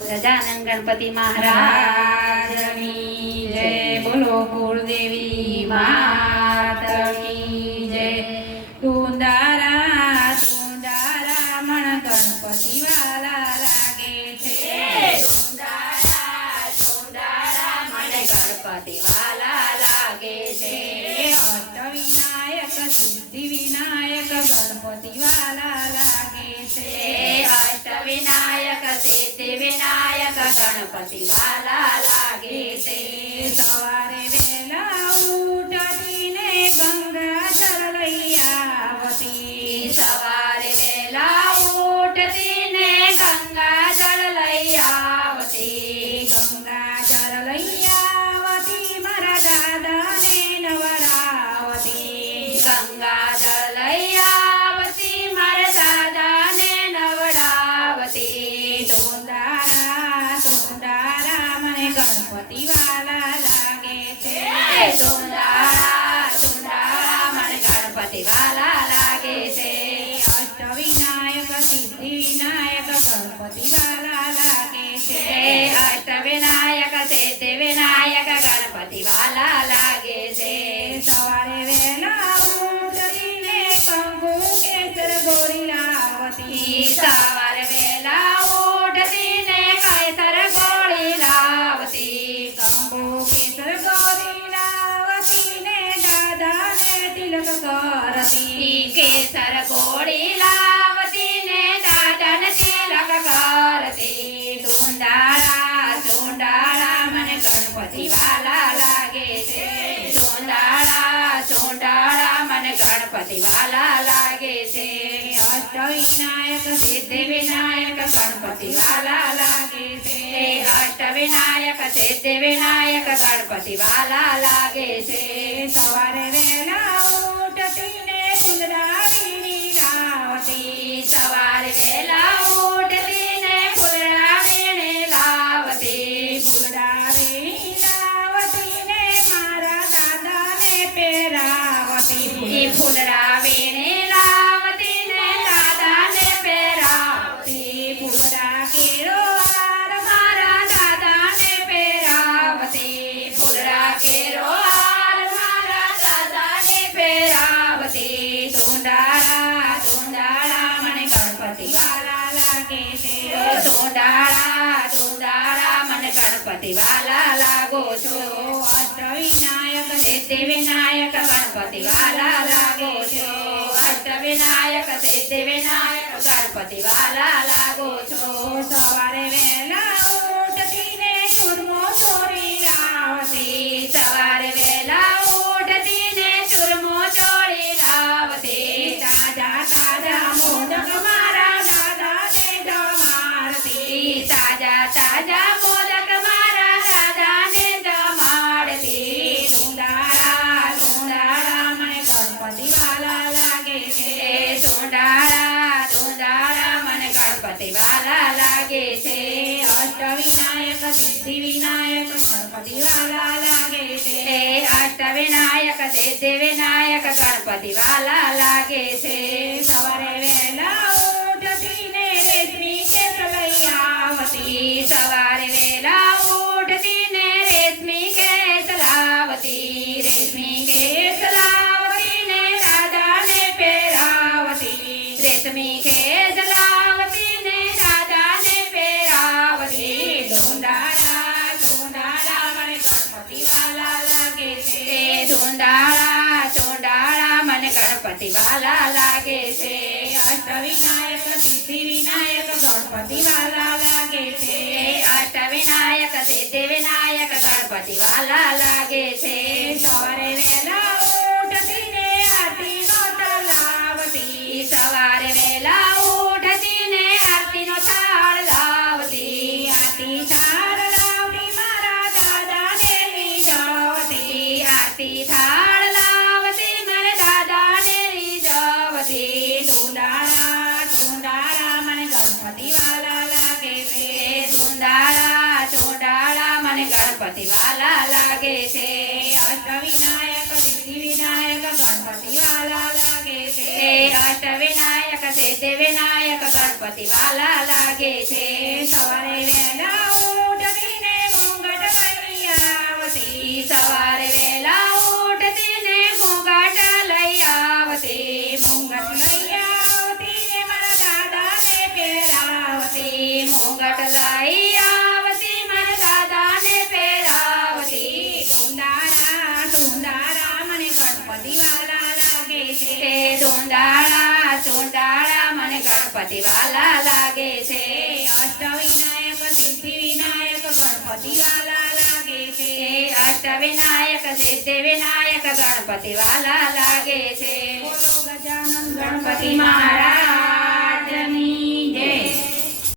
ગજાનન ગણપતિ મહારાજની જય. બોલો કુળદેવી માત કી જય. ટુંડારા ટુંડારા મણ ગણપતિ વાલા લાગે છે. ટુંડારા ટુંડારા મણ ગણપતિ વાલા લાગે છે. અષ્ટવિનાયક સિદ્ધિ વિનાયક ગણપતિ વાલા લાગે છે. અષ્ટવિનાયક સિદ્ધિ વિનાયક ગણપતિ વાલા લાગે છે. સવારે વહેલા ઉઠીને ગંગા જળ લઈ આવતી. સવારે વહેલા ઉઠીને ગંગા જળ લઈ આવતી. ગંગા જળ લઈ આવતી મારા દાદાને નવડાવતી. ગંગા જળ લઈ આવતી મારા દાદાને નવડાવતી. ટુંડારા ટુંડારા મને ગણપતિ વાલા લાગે છે. ટુંડારા ટુંડારા મને ગણપતિ વાલા લાગે છે. અષ્ટવિનાયક સિદ્ધિ વિનાયક ગણપતિ વાલા લાગે છે. અષ્ટવિનાયક સિદ્ધિ વિનાયક ગણપતિ વાલા લાગે છે. સવારે વહેલા ઉઠીને કંકુ કેસર ગોરી લાવતી. સવારે વહેલા ઉઠીને કેસર ગોળી લાવતી. કંકુ કેસર ગોળી લાવતી ને દાદાને તિલક કરતી. કેસર ગોળી લાવતી ને દાદાને તિલક કરતી. ટુંડારા ટુંડારા મને ગણપતિ વાલા લાગે છે. ટુંડારા ટુંડારા મને ગણપતિ વાલા લાગે છે. અષ્ટવિનાયક સિદ્ધિ વિનાયક ગણપતિ વાલા લાગે છે. અષ્ટવિનાયક સિદ્ધિ વિનાયક ગણપતિ વાલા લાગે છે. સવારે વહેલા ઉઠીને ફૂલડાળી લાવતી. સવારે વહેલા ઉઠીને ફૂલડાળી લાવતી. ફૂલડાળી લાવતી ને મારા દાદાને પહેરાવતી. ફૂલડાળી લાવતી ને દાદાને પહેરાવતી. ફૂલડા કેરો હાર મારા દાદાને પહેરાવતી. ફૂલડા કેરો હાર મારા દાદાને પહેરાવતી. ટુંડારા ટુંડારા મને ગણપતિ વાલા લાગે છે. ટુંડારા ટુંડારા મને ગણપતિ વાલા લાગો છો. અષ્ટવિનાયક સિદ્ધિ વિનાયક ગણપતિ વાલા લાગો છો. અષ્ટવિનાયક સિદ્ધિ વિનાયક ગણપતિ વાલા લાગો છો. સવારે વહેલા ઉઠીને ચૂરમો ચોરી લાવતી. સવારે વહેલા ઉઠીને ચૂરમો ચોરી લાવતી. તાજા તાજા મોદક મારા દાદાને જમાડતી. તાજા તાજા મોદક મારા દાદાને જમાડતી. ટુંડારા ટુંડારા મને ગણપતિ વાલા લાગે છે. ટુંડારા ટુંડારા મને ગણપતિ વાલા લાગે છે. અષ્ટવિનાયક સિદ્ધિ વિનાયક ગણપતિ વાલા લાગે છે. અષ્ટવિનાયક સિદ્ધિ વિનાયક ગણપતિ વાલા લાગે છે. સવારે વહેલા ઉઠીને રેશમી કેસ લઈ આવતી. સવારે વહેલા ઉઠીને રેશમી કેસ લાવતી. રેશમી કેસ લાવતી ને દાદાને પહેરાવતી. રેશમી કેસ લાવતી ને દાદાને પહેરાવતી. ટુંડારા ટુંડારા મને ગણપતિ વાલા લાગે છે. ટુંડારા ટુંડારા મને ગણપતિ વાલા લાગે છે. અષ્ટવિનાયક સિદ્ધિ વિનાયક ગણપતિ વાલા લાગે છે. અષ્ટવિનાયક સિદ્ધિ વિનાયક ગણપતિ વાલા લાગે છે. સવારે વહેલા ઉઠીને આરતીનો થાળ લાવતી. સવારે વહેલા ઉઠીને આરતીનો થાળ લાવતી. આરતી થાળ લાવતી મારા દાદાને લઈ જવતી. આરતી થાળ લાવતી મારા દાદાને લઈ જવતી. ટુંડારા ટુંડારા મને ગણપતિ વાલા લાગે છે. ટુંડારા ટુંડારા મને ગણપતિ વાલા લાગે છે. અષ્ટવિનાયક સિદ્ધિ વિનાયક ગણપતિ વાલા લાગે છે. અષ્ટવિનાયક સિદ્ધિ વિનાયક ગણપતિ વાલા લાગે છે. સવારે વહેલા ગણપતિ વાલા લાગે છે તે દોંદાળા ચૂંડાળા મને ગણપતિ વાલા લાગે છે અષ્ટવિનાયક સિદ્ધિ વિનાયક ગણપતિ વાલા લાગે છે અષ્ટવિનાયક સિદ્ધિ વિનાયક ગણપતિ વાલા લાગે છે બોલો ગજાનંદ ગણપતિ મહારાજ